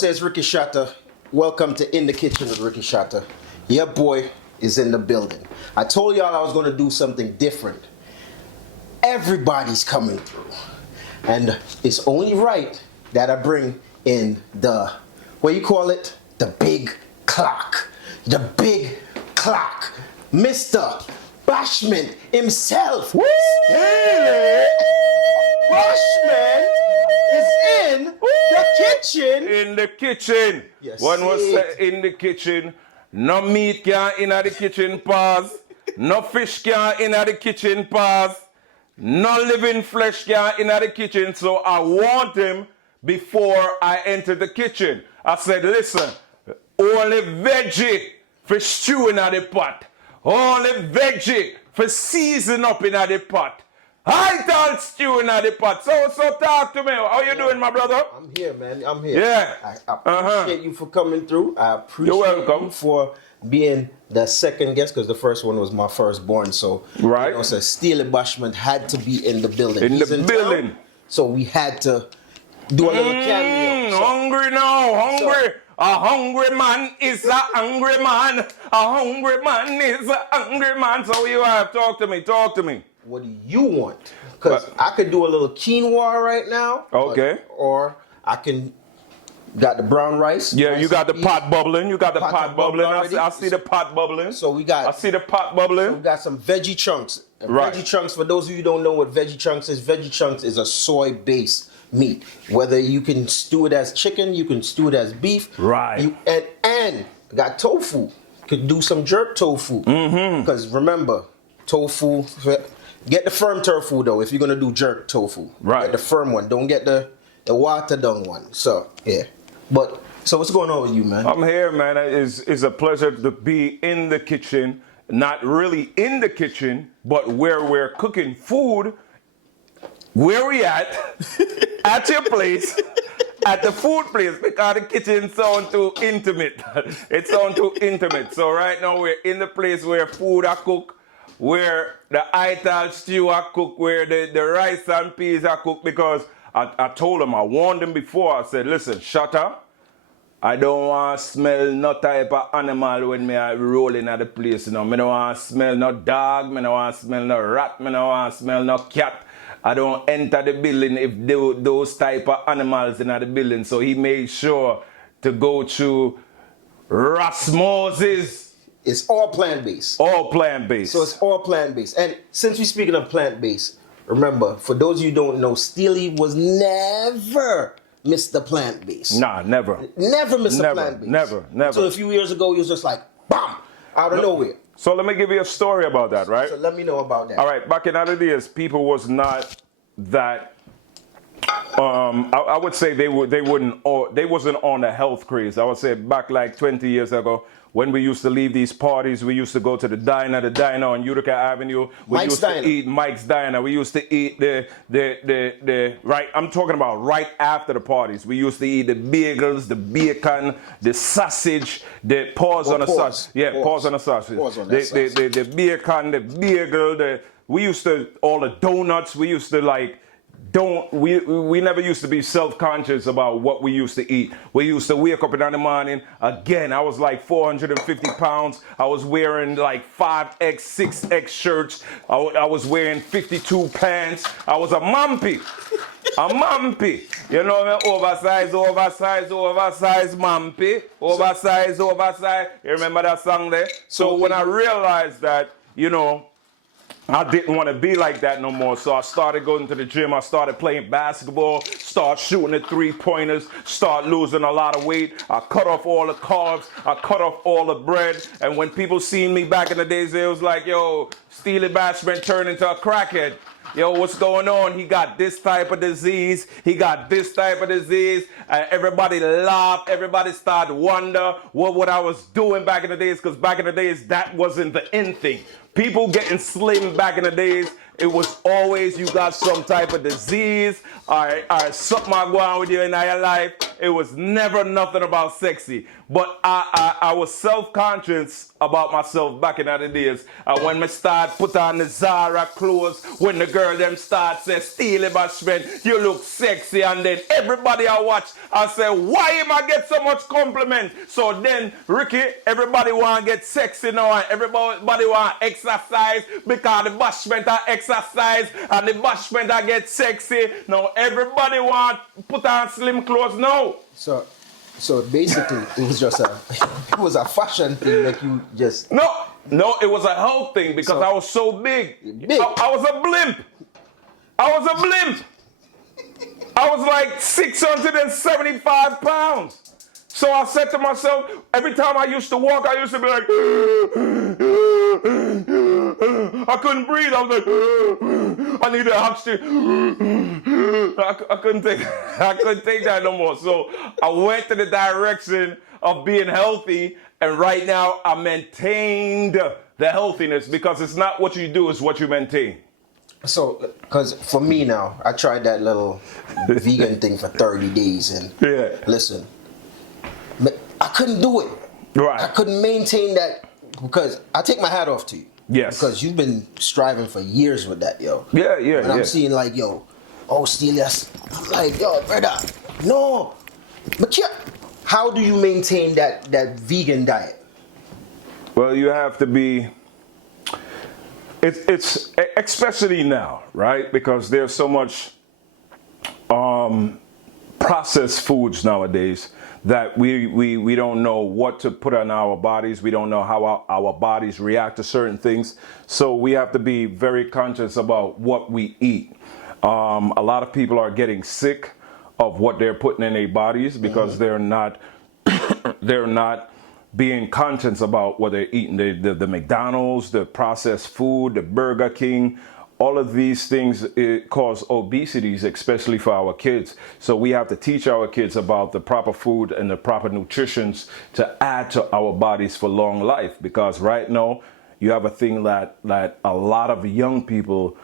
Says Ricky Shatter. Welcome to In the Kitchen with Ricky Shatter. Your boy is in the building. I told y'all I was going to do something different. Everybody's coming through. And it's only right that I bring in the, what you call it? The big clock. The big clock. Mr. Bashment himself. Steelie Bashment is in the kitchen. In the kitchen. Yes, One was in the kitchen. No meat can in the kitchen, pause. No fish can in the kitchen, pause. No living flesh can in the kitchen. So I warned him before I entered the kitchen. I said, listen, only veggie for stew in the pot. Only veggie for season up in the pot. I thought stew in the pot. So talk to me. How you doing, my brother? I'm here, man. I'm here. Yeah. I appreciate you for coming through. I appreciate You're welcome. you for being the second guest, because the first one was my firstborn. So, right. You know, so Steelie Bashment had to be in the building. In He's the building. Town, so we had to do a little cameo. So, Hungry now, hungry. A hungry man is a hungry man. A hungry man is a hungry man. So you have, talk to me. what do you want? Because I could do a little quinoa right now. Okay. Or I can, got the brown rice. Yeah, you got the beef. pot bubbling. You got the pot bubbling. already. I see the pot bubbling. So we got. I see the pot We bubbling. got some veggie chunks. And Right. Veggie chunks, for those of you who don't know what veggie chunks is a soy-based meat. Whether you can stew it as chicken, you can stew it as beef. Right. And got tofu. Could do some jerk tofu. Because remember, tofu, get the firm tofu though if you're going to do jerk tofu. Right. Get the firm one. Don't get the watered down one. So, yeah. But, so what's going on with you, man? I'm here, man. It's a pleasure to be in the kitchen. Not really in the kitchen, but where we're cooking food. Where we at? At your place. At the food place, because the kitchen sounds too intimate. It sounds too intimate. So right now we're in the place where food are cooked, where the ital stew are cooked, where the rice and peas are cooked, because I told him, I warned him before, I said, listen, shut up. I don't want to smell no type of animal when me are rolling at the place, you know. Me don't want to smell no dog, me don't want to smell no rat, me don't want to smell no cat. I don't enter the building if those type of animals in the building. So he made sure to go to Moses. It's all plant-based. All plant-based. So it's all plant-based. And since we're speaking of plant-based, remember, for those of you who don't know, Steelie was never Mr. Plant-based. Nah, never. Never Mr. Plant-based. Never. So a few years ago, he was just like, bam, out of nowhere. So let me give you a story about that, right? So let me know about that. All right, back in other days, people was not that. I would say they wasn't on a health craze. I would say back like 20 years ago, when we used to leave these parties, we used to go to the diner on Utica Avenue. We used to eat Mike's Diner. We used to eat the right. I'm talking about right after the parties. We used to eat the bagels, the bacon, the sausage, the pause on the sausage. Yeah, pause on the sausage. The bacon, the bagel. We used to all the donuts. We used to like. We never used to be self-conscious about what we used to eat. We used to wake up in the morning. Again, I was like 450 pounds. I was wearing like 5X, 6X shirts. I was wearing 52 pants. I was a mumpy. A mumpy. You know, oversized mumpy. Oversized. You remember that song there? So when I realized that, you know, I didn't want to be like that no more, so I started going to the gym. I started playing basketball, start shooting the three-pointers, start losing a lot of weight. I cut off all the carbs, I cut off all the bread, and when people seen me back in the days, it was like, yo, Steelie Bashment turned into a crackhead. Yo, what's going on? He got this type of disease. He got this type of disease. Everybody laughed. Everybody started to wonder what I was doing back in the days, because back in the days, that wasn't the in thing. People getting slim back in the days, it was always you got some type of disease or something going on with you in your life. It was never nothing about sexy. But I was self-conscious about myself back in the days. When me start put on the Zara clothes, when the girl them start say, Steelie Bashment, you look sexy, and then everybody I watch, I say, why am I get so much compliment? So then, Ricky, everybody want to get sexy now, and everybody want to exercise, because the Bashment are exercise, and the Bashment are get sexy. Now everybody want to put on slim clothes now. So basically, it was a fashion thing that you just... No, it was a health thing because I was so big. I was a blimp. I was like 675 pounds. So I said to myself, every time I used to walk, I used to be like, I couldn't breathe. I was like, I needed oxygen. I couldn't take that no more. So I went to the direction of being healthy, and right now I maintained the healthiness, because it's not what you do, it's what you maintain. So, because for me now, I tried that little vegan thing for 30 days, and listen, I couldn't do it. Right. I couldn't maintain that, because I take my hat off to you. Yes. Because you've been striving for years with that, yo. Yeah. And I'm seeing like, yo, Steelie, I'm like, yo, brother, no. But yeah, how do you maintain that vegan diet? Well, you have to be, it's especially now, right? Because there's so much processed foods nowadays that we don't know what to put on our bodies. We don't know how our bodies react to certain things. So we have to be very conscious about what we eat. A lot of people are getting sick of what they're putting in their bodies because they're not being conscious about what they're eating. The McDonald's, the processed food, the Burger King, all of these things cause obesities, especially for our kids. So we have to teach our kids about the proper food and the proper nutrition to add to our bodies for long life. Because right now, you have a thing that a lot of young people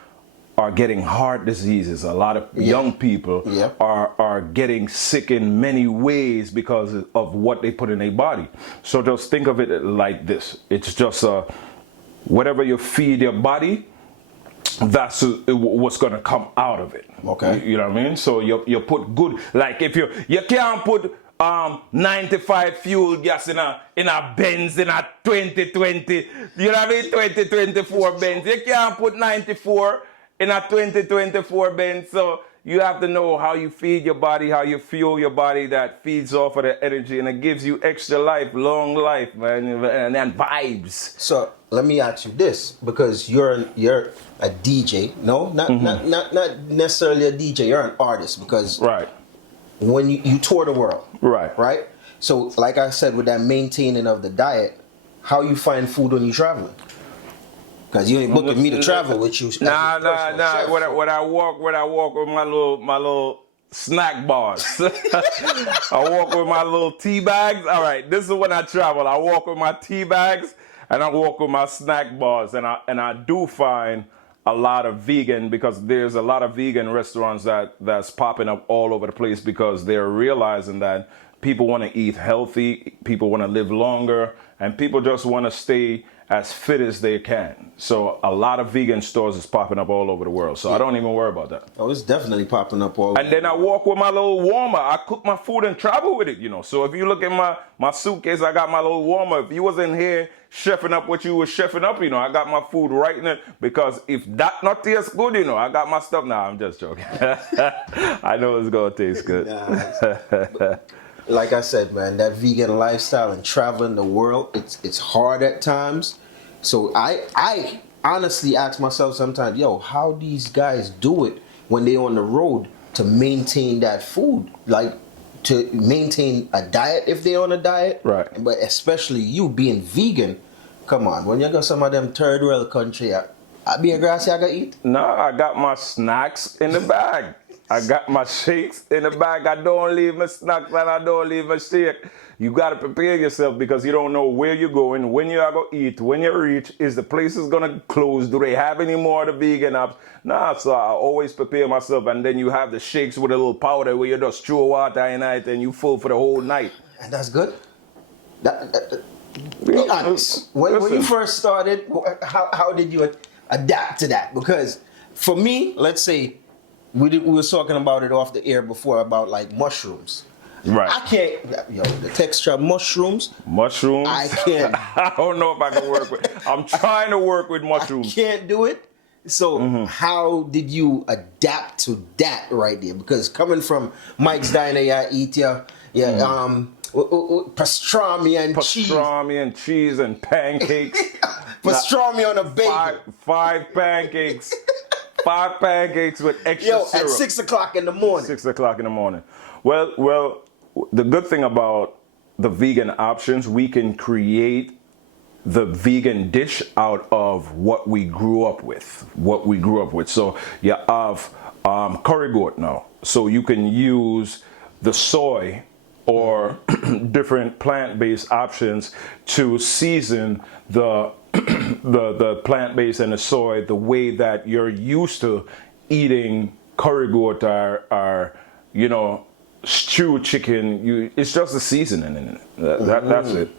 are getting heart diseases. A lot of young people are getting sick in many ways because of what they put in their body. So just think of it like this. It's just whatever you feed your body, that's what's going to come out of it. Okay. You know what I mean? So you put good, like if you can't put 95 fuel gas in a Benz in a 2020, you know what I mean? 2024 Benz. You can't put 94 in a 2024 Benz. So you have to know how you feed your body, how you fuel your body, that feeds off of the energy, and it gives you extra life, long life, man, and vibes. So let me ask you this, because you're a DJ. No, not necessarily a DJ. You're an artist, because when you tour the world, right. So like I said, with that maintaining of the diet, how you find food when you traveling? Because you ain't booking me to travel with you. Nah. When I walk with my little snack bars. I walk with my little tea bags. All right, this is when I travel. I walk with my tea bags and I walk with my snack bars. And I do find a lot of vegan, because there's a lot of vegan restaurants that's popping up all over the place, because they're realizing that people want to eat healthy, people want to live longer, and people just want to stay as fit as they can. So a lot of vegan stores is popping up all over the world. So I don't even worry about that. Oh, it's definitely popping up all over. And then I walk with my little warmer. I cook my food and travel with it, you know. So if you look at my suitcase, I got my little warmer. If you wasn't here chefing up what you was chefing up, you know, I got my food right in it. Because if that not tastes good, you know, I got my stuff. Nah, I'm just joking. I know it's gonna taste good. Like I said, man, that vegan lifestyle and traveling the world, it's hard at times. So I honestly ask myself sometimes, yo, how these guys do it when they on the road to maintain that food, like to maintain a diet if they're on a diet. Right. But especially you being vegan, come on, when you go some of them third world country, I be a grass I gotta eat. No, I got my snacks in the bag. I got my shakes in the bag. I don't leave my snacks and I don't leave my shake. You got to prepare yourself, because you don't know where you're going, when you are going to eat, when you reach. Is the places going to close? Do they have any more of the vegan apps? Nah, so I always prepare myself. And then you have the shakes with a little powder where you just throw water in it and you full for the whole night. And that's good? Be honest. When you first started, how did you adapt to that? Because for me, let's say we were talking about it off the air before about like mushrooms. Right. I can't. Yo, the texture of mushrooms. Mushrooms. I can't. I don't know if I can work with. I'm trying to work with mushrooms. I can't do it. So how did you adapt to that right there? Because coming from Mike's Diner, I eat pastrami and cheese. Pastrami and cheese and pancakes. Pastrami on a bagel. Five pancakes. 5 pancakes with extra syrup. At 6 o'clock in the morning. 6 o'clock in the morning. Well, the good thing about the vegan options, we can create the vegan dish out of what we grew up with. So you have curry goat now. So you can use the soy or different plant-based options to season the plant-based and the soy the way that you're used to eating curry goat or stewed chicken. It's just the seasoning in it. That's it.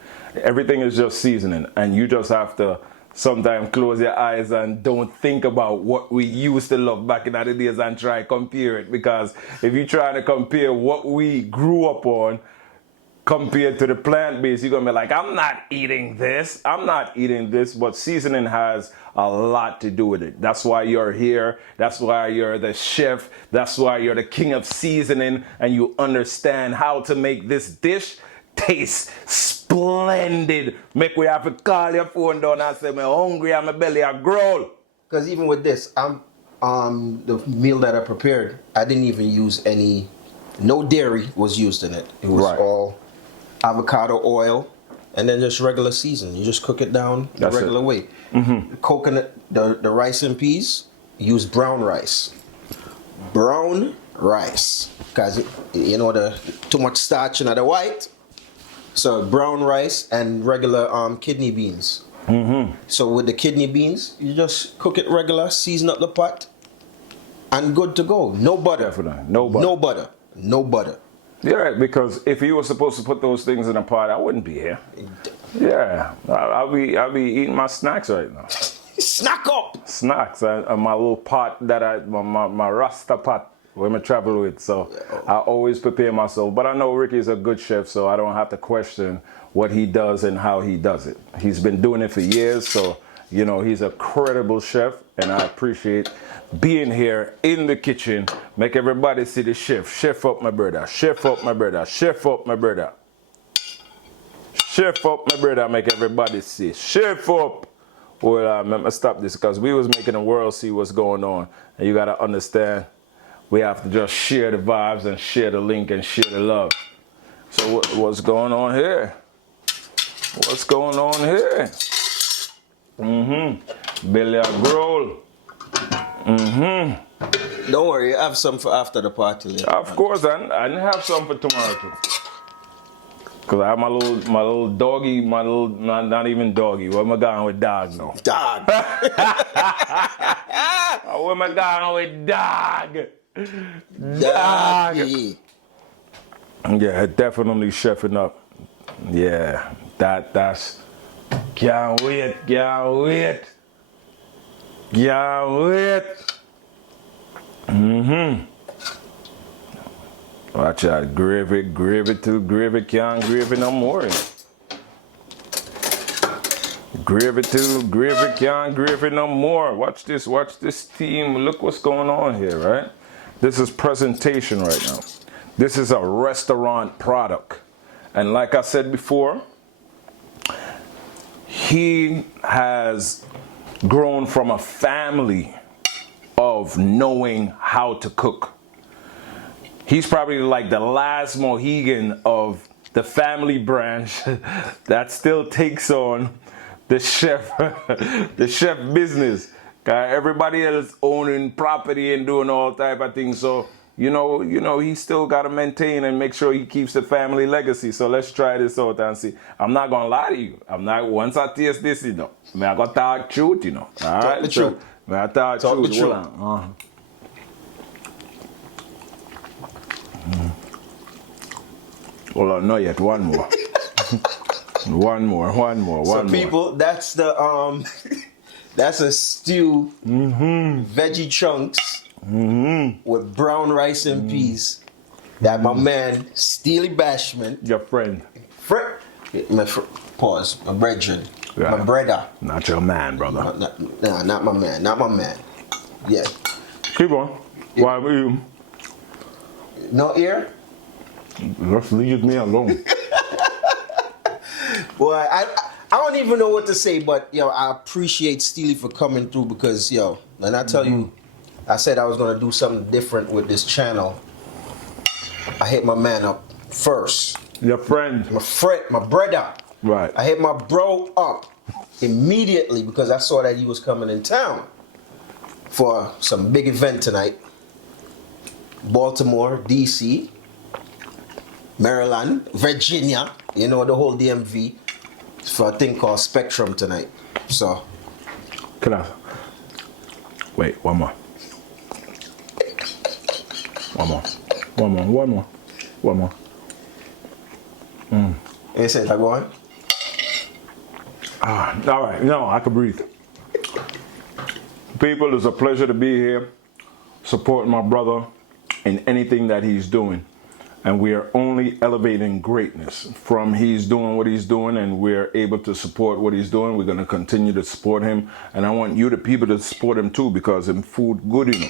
Everything is just seasoning, and you just have to sometimes close your eyes and don't think about what we used to love back in the days and try to compare it. Because if you're trying to compare what we grew up on compared to the plant-based, you're going to be like, I'm not eating this, but seasoning has a lot to do with it. That's why you're here. That's why you're the chef. That's why you're the king of seasoning, and you understand how to make this dish taste splendid. Make we have to call your phone down and say, I'm hungry and my belly a growl. Because even with this, the meal that I prepared, I didn't even use no dairy was used in it. It was all avocado oil and then just regular seasoning. You just cook it down the regular way. The coconut, the rice and peas, use brown rice. Brown rice. Because, too much starch in the white. So brown rice and regular kidney beans. So with the kidney beans, you just cook it regular, season up the pot, and good to go. No butter. Definitely. No butter. Yeah, right, because if you were supposed to put those things in a pot, I wouldn't be here. Yeah, I'll be eating my snacks right now. Snack up. Snacks and my little pot that my Rasta pot. Where I travel with, so I always prepare myself. But I know Ricky's a good chef, so I don't have to question what he does and how he does it. He's been doing it for years, so he's a credible chef, and I appreciate being here in the kitchen. Make everybody see the chef. Chef up, my brother. Chef up, my brother. Chef up, my brother. Chef up, my brother. Make everybody see. Chef up. Well, let me stop this because we was making the world see what's going on, and you gotta understand. We have to just share the vibes and share the link and share the love. So what's going on here? What's going on here? Belly roll. Don't worry, I have some for after the party later. Of course, I didn't have some for tomorrow too. Cause I have my little doggy, not even doggy. Where am I going with dog now? Dog. Where am I going with dog? Doggy. Yeah, definitely chefing up. Yeah, that's can't wait. Watch out, gravy too, gravy can't gravy no more. Gravy too, gravy can't gravy no more. Watch this team. Look what's going on here, right? This is presentation right now. This is a restaurant product. And like I said before, he has grown from a family of knowing how to cook. He's probably like the last Mohegan of the family branch that still takes on the chef business. Everybody else owning property and doing all type of things. So, he still got to maintain and make sure he keeps the family legacy. So let's try this out and see. I'm not going to lie to you. Once I taste this, I got to talk truth, All right? Talk the truth. I talk truth. Hold on. Hold on, not yet. One more. One more. So people, that's the that's a stew, veggie chunks with brown rice and peas. That my man Steelie Bashment, Your friend. Pause, my brethren, Yeah. my brother. Not your man, brother. Not my man, not my man. Yeah, Keep on. Why we? no ear. Just leave me alone. Boy, I don't even know what to say, but yo, I appreciate Steelie for coming through because yo, and I tell you, I said I was gonna do something different with this channel. I hit my man up first. Your friend. My brother. Right. I hit my bro up immediately because I saw that he was coming in town for some big event tonight. Baltimore, DC, Maryland, Virginia, you know, the whole DMV, for a thing called Spectrum tonight. So, Can I? Wait, one more. you said that going? All right. No, I can breathe. People, it's a pleasure to be here, supporting my brother in anything that he's doing. And we are only elevating greatness from he's doing what he's doing, and we're able to support what he's doing. We're going to continue to support him. And I want you, the people, to support him too, because him food good, you know.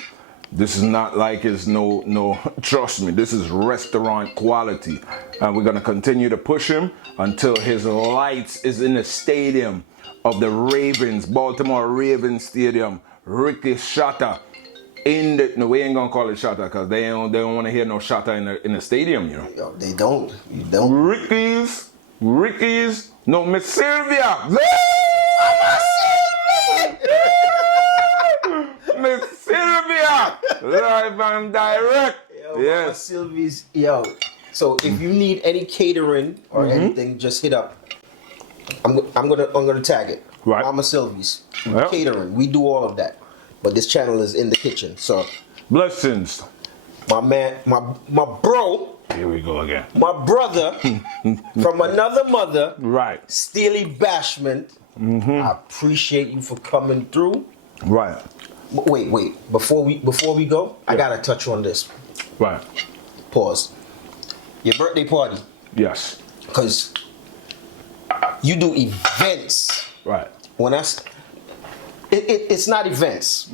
This is not like it's no, trust me, this is restaurant quality. And we're going to continue to push him until his lights is in the stadium of the Ravens, Baltimore Ravens Stadium. Ricky Shatta. No, we ain't gonna call it Shatta because they don't want to hear no Shatta in the stadium, you know. Yo, they don't. You don't. Ricky's, no, Miss Sylvia. Miss Sylvia, live and direct. Yo, Yes. Sylvie's, yo. So if you need any catering or anything, just hit up. I'm gonna tag it. Right. Mama Sylvie's Yep. catering. We do all of that. But this channel is in the kitchen. So Blessings. my man, my bro, Here we go again. my brother from another mother, Right. Steelie Bashment. I appreciate you for coming through. Right. Wait. Before we go, I gotta touch on this. Right. Pause. Your birthday party, Yes. because you do events. Right. When it's not events.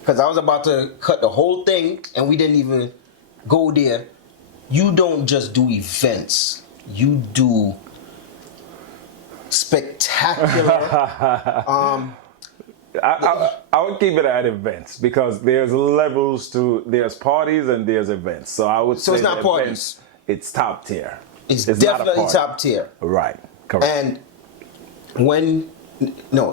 Because I was about to cut the whole thing and we didn't even go there. You don't just do events. You do spectacular. I would keep it at events because there's levels to, there's parties and there's events. So I would say it's not the parties. events, it's top tier. It's not a definitely party. top tier. Right. Correct. And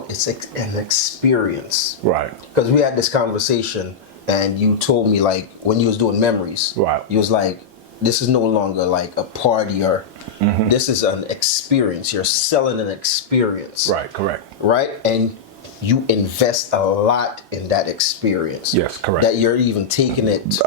it's an experience. Right. Because we had this conversation and you told me, like, when you was doing memories, Right. you was like, this is no longer like a party or this is an experience. You're selling an experience. Right. Correct. Right? And you invest a lot in that experience. Yes, correct. That you're even taking it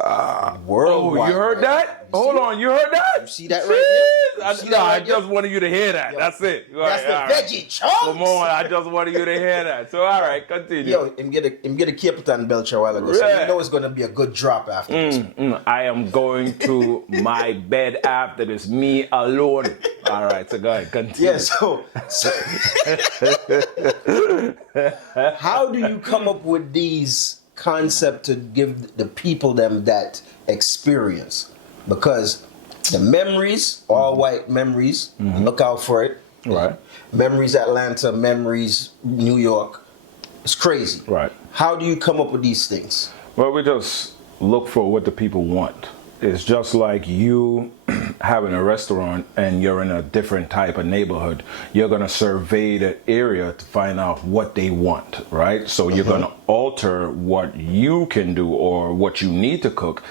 worldwide. Oh, you heard that? Hold on, you heard that? You see that right there? I, You see that right I just wanted you to hear that. Yo, That's it. That's the all right. veggie chunks. Come on, I just wanted you to hear that. So, all right, continue. Yo, him get a Capleton Belch a while ago. So Yeah. you know it's going to be a good drop after this. I am going to my bed after this, me alone. All right, so go ahead, continue. Yeah, so how do you come up with these concepts to give the people them that experience? Because the memories, all white memories, look out for it. Right. Memories Atlanta, memories New York. It's crazy. Right. How do you come up with these things? Well, we just look for what the people want. It's just like you having a restaurant and you're in a different type of neighborhood. You're going to survey the area to find out what they want, right? So you're going to alter what you can do or what you need to cook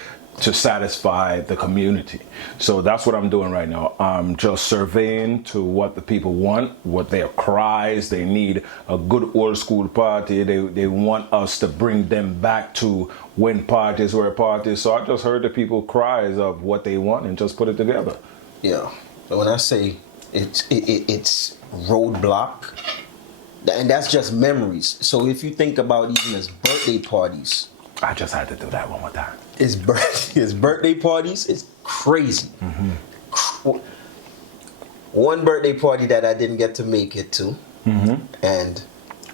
to satisfy the community. So that's what I'm doing right now. I'm just surveying to what the people want, what their cries. They need a good old school party. They want us to bring them back to when parties were parties. So I just heard the people cries of what they want and just put it together. Yeah. So when I say it's roadblock, and that's just memories. So if you think about even his birthday parties, I just had to do that one more time. his birthday parties is crazy. One birthday party that I didn't get to make it to, and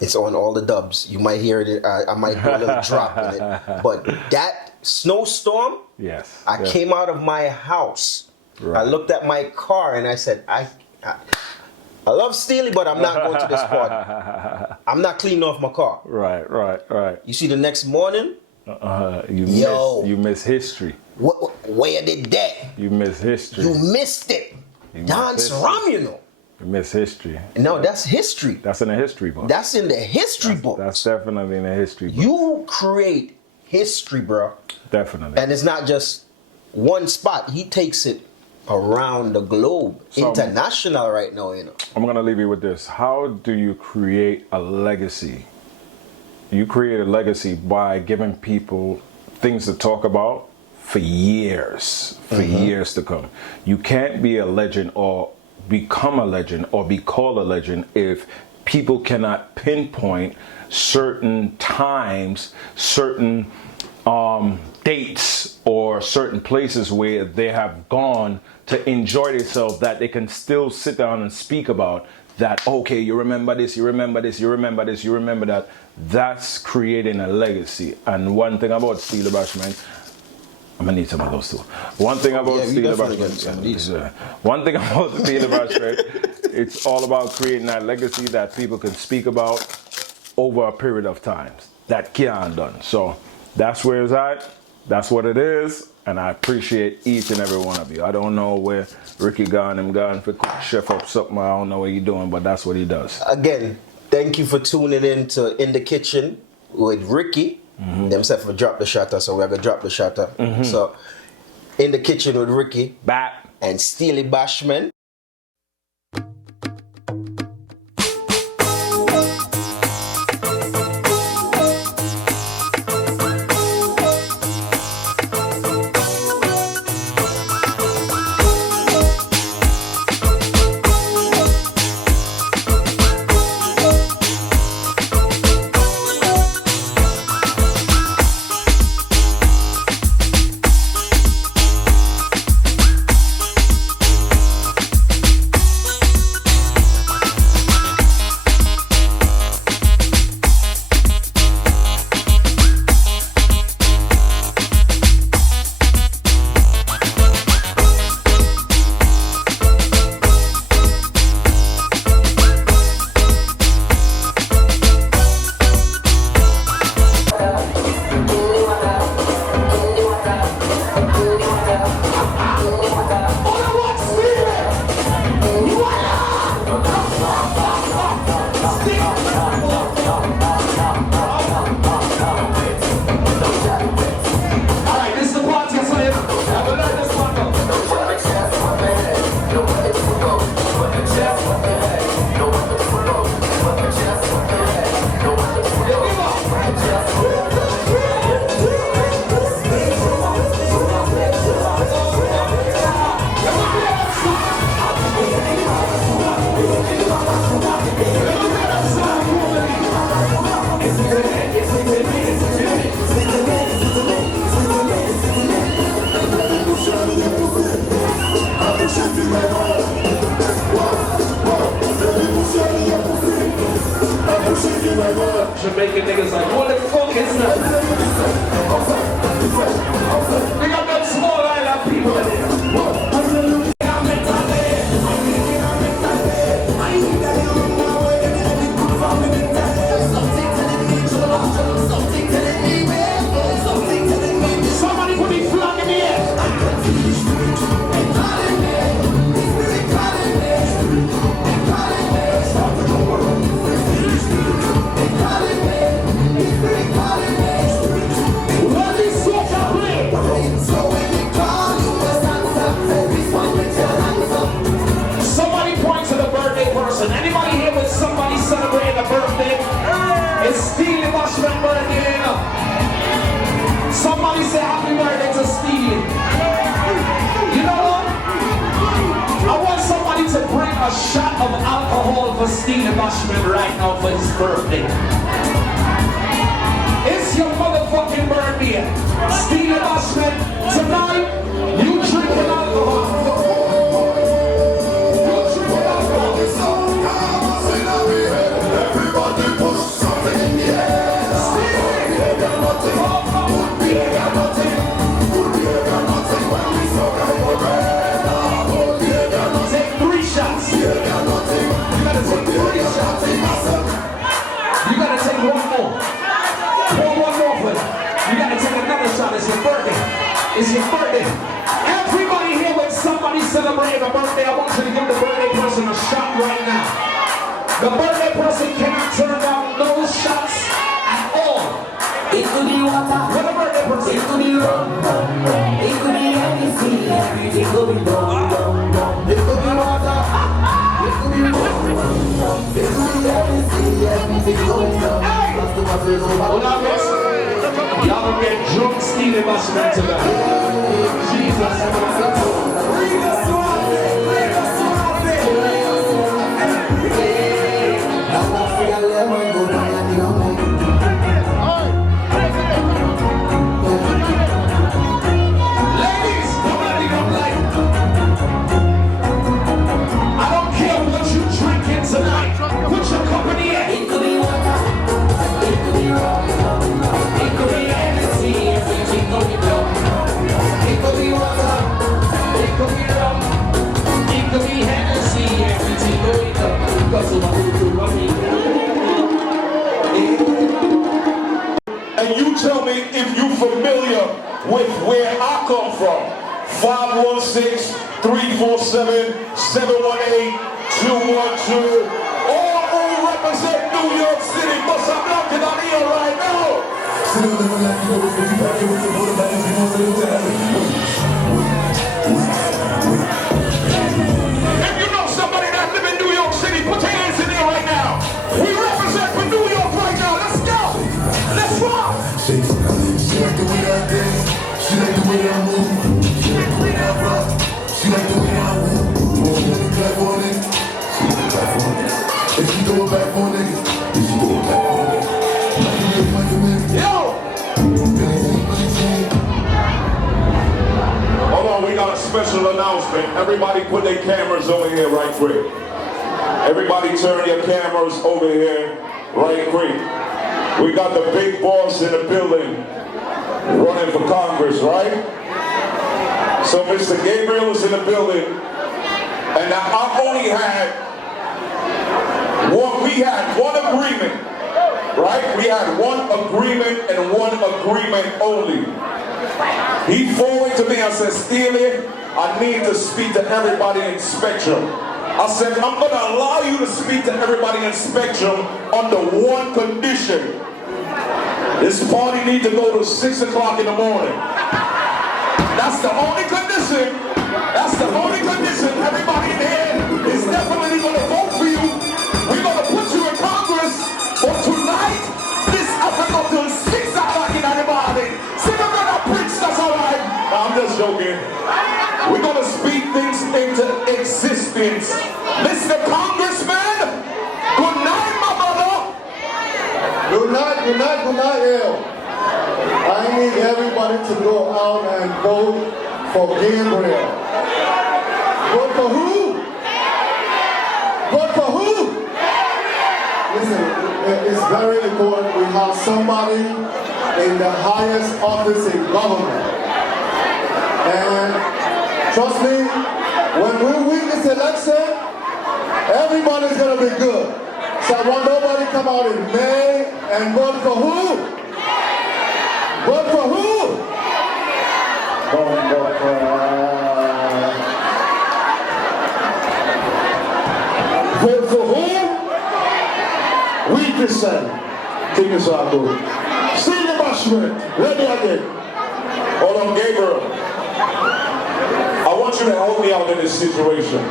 it's on all the dubs. You might hear it. I might do a little drop in it. But that snowstorm, Yes. I came out of my house. Right. I looked at my car and I said, I love Steelie, but I'm not going to this party. I'm not cleaning off my car. Right. You see, the next morning, You miss history. where did that? You miss history. You missed it. Dance Ram, you know. You miss history. No, that's history. That's in the history book. That's in the history book. That's definitely in the history book. You create history, bro. Definitely. And it's not just one spot. He takes it around the globe, So, international right now, you know. I'm going to leave you with this. How do you create a legacy? You create a legacy by giving people things to talk about for years to come. You can't be a legend or become a legend or be called a legend if people cannot pinpoint certain times, certain dates, or certain places where they have gone to enjoy themselves, that they can still sit down and speak about that. Okay, you remember this, you remember this, you remember this, you remember that. That's creating a legacy. And one thing about Steelie Bashment, I'm gonna need some of those too. One thing about Steelie Bashment, one thing about Steelie Bashment, it's all about creating that legacy that people can speak about over a period of time. That can't done. So that's where it's at. That's what it is. And I appreciate each and every one of you. I don't know where Ricky gone. I'm gone for cook chef up something. I don't know what he's doing, but that's what he does. Again, thank you for tuning in to In the Kitchen with Ricky. Themself for drop the shutter, so we're gonna drop the shutter. So, In the Kitchen with Ricky Back. and Steelie Bashment. Jamaican niggas like, what the fuck is that? We got them small island people in here. Somebody put the flag in the air. Steelie Bashment right now for his birthday. It's your motherfucking birthday. Steelie Bashment, tonight, you drinking alcohol. You drinking alcohol. Everybody push something in the air. Take 3 shots. You gotta take 3 shots. You gotta take 1 more. Pour 1 more for it. You gotta take another shot. It's your birthday. It's your birthday. Everybody here, when somebody's celebrating a birthday, I want you to give the birthday person a shot right now. The birthday person cannot turn down no shots at all. It could be water, What a birthday person. it could be rum, it could be anything, everything going down. It could be water, it could be rum, it could be anything, everything going down. That's the water is over. Hold on, guys. Y'all gonna get drunk Steelie Bashment tonight. Jesus. Now I feel lemon go down and the Ladies, come on, you don't like. I don't care what you drinking tonight. Put your cup in the air. It could be water, it could be rum, it could be anything, everything going down. It could be water, it could be rum, it could be Hennessy, everything going down. Because of my good running. And you tell me if you're familiar with where I come from. 516-347-718-212. All who represent New York City, must have knocking on here right now. If you know somebody that live in New York City, put your hands in there right now. We represent for New York right now. Let's go. Let's rock. She like the way that I dance. She like the way that I move. She like the way that I rock. She like the way that I move. She like to clap for niggas. She like to clap for niggas. If she going back for niggas, if she going back for niggas. Like a man. Yo. Billy Jean. Hold on, we got a special announcement. Everybody put their cameras over here right quick. Everybody turn your cameras over here right quick. We got the big boss in the building running for Congress, right? So Mr. Gabriel is in the building. And now I only had we had one agreement, right? We had one agreement and one agreement only. He forwarded to me and said, Steelie, I need to speak to everybody in Spectrum. I said, I'm going to allow you to speak to everybody in Spectrum under one condition. This party needs to go to 6 o'clock in the morning. That's the only condition. That's the only condition. Everybody in here is definitely going to vote for you. We're going to put you in Congress. But tonight, this happened up till 6 o'clock in the morning. See, we're going to preach, that's all right. No, I'm just joking. We're going to speak things into existence. Mr. Congressman, good night, my brother. Good night, good night, good night, Al. I need everybody to go out and vote for Gabriel. Vote for who? Vote for who? Listen, it's very important we have somebody in the highest office in government. And trust me, when we win this election, everybody's gonna be good. So I want nobody come out in May and vote for who? Vote for who? Vote for Vote for who? We descend. Take this out, dude. Steelie Bashment, ready again. Hold on, Gabriel. I want you to help me out in this situation.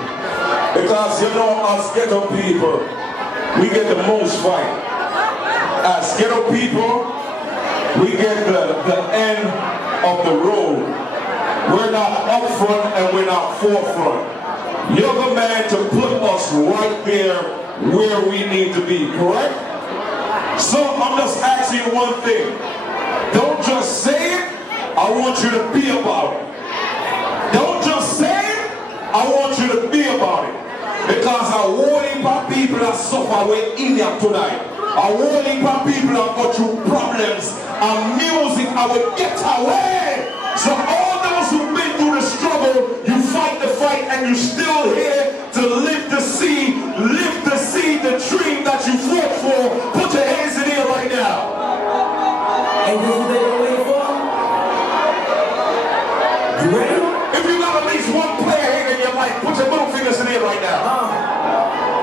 Because, you know, us ghetto people, we get the most fight. As ghetto people, we get the end of the road. We're not up front and we're not forefront. You're the man to put us right there where we need to be, correct? So I'm just asking you one thing. Don't just say it, I want you to be about it. Don't just say it, I want you to be about it. Because a whole heap of people that suffer with India tonight. A whole heap of people that go through problems. And music, I will get away. So all those who've been through the struggle, you fight the fight and you're still here to live the seed, the dream that you fought for. Put your hands in the air right now. And this is what they're waiting for? You ready? If you got at least one player here in your life, put your middle fingers in the air right now.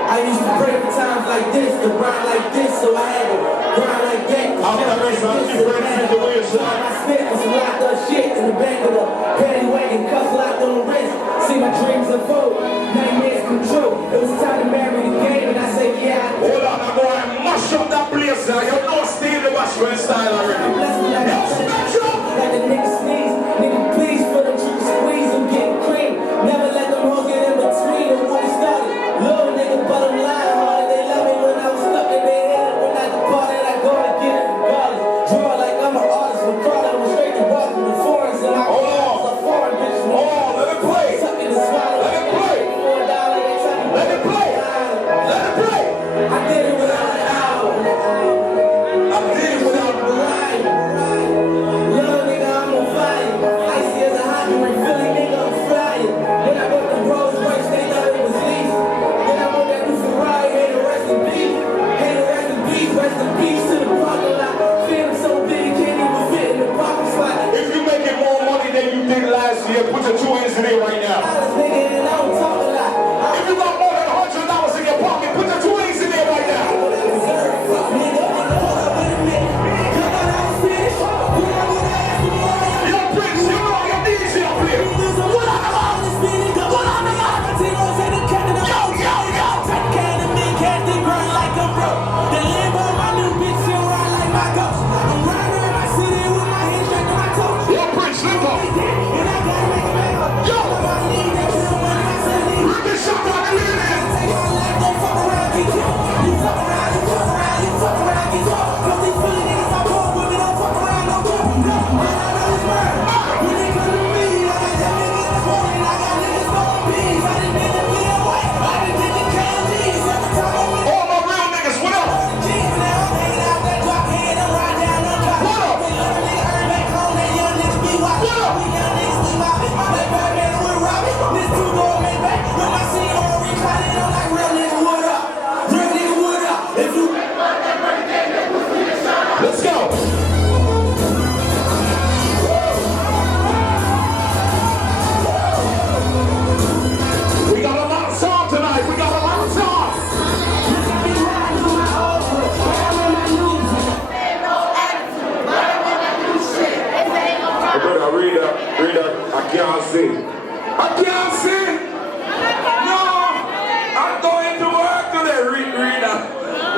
I used to pray for times like this, to grind like this, so I had to grind like that. I'm not ready to get ready to win. I spit with some locked up shit in the back of the paddy wagon, cuffs locked on the wrist. See my dreams unfold, nightmares come true. It was time to marry the game, and I said, yeah. Hold on, I'm going to mash up that place now. You know Steelie Bashment style already. Yo, smash up! Like the nigga sneeze, nigga please for them to squeeze them, get clean. Never let them hoes get in between them when we started. Little nigga, but I'm lying hard, and they love me when I was stuck in their head. When I departed, I go to get it regardless. Draw like I'm an artist, from Carter, I'm straight to Boston, the foreigns, and I Hold on. a foreign bitch. Hold on, let it play. Sucking the swallow. Let it play. $4, they tell me. Let it play. Let it play. I did it without an hour. I did it without a Right. Little nigga, I'm on fire. Icy as a hot one, Philly nigga, I'm flying. Then I bought the Rolls Royce, they thought it was lease. Then I bought that new Ferrari, hey, the rest in peace. Hey, the rest in peace, rest in peace to the parking lot. Phantom so big, it can't even fit in the parking spot. If you making more money than you did last year, put your 2 hands in there right now. Dollars, nigga, and I don't talk a lot. If you got more than $100 in your pocket, put your 2 hands in there right now. Yo, Prince, you know your knees here, please. Put on the line. Put on the line. Yo, yo, yo. Yo, Prince, lift up. Yo. Rip the shot on the lead. All my real niggas, what up? Let's go. We got a lot of song tonight. We got a lot of song. Hey, brother, read up. I can't see. I can't see. No, I'm going to work today.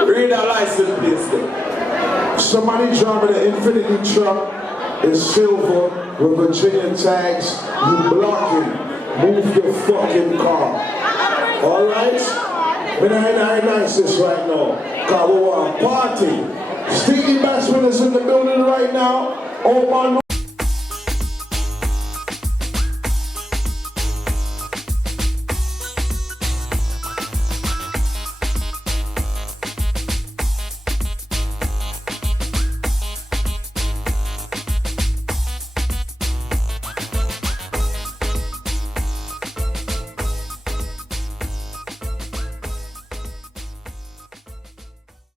Read that license, please. Somebody driving an Infinity truck is silver with Virginia tags. You blocking. Move your fucking car. Alright? But I ain't nice this right now. Cause we want a party. Steelie Bashment is in the building right now. All my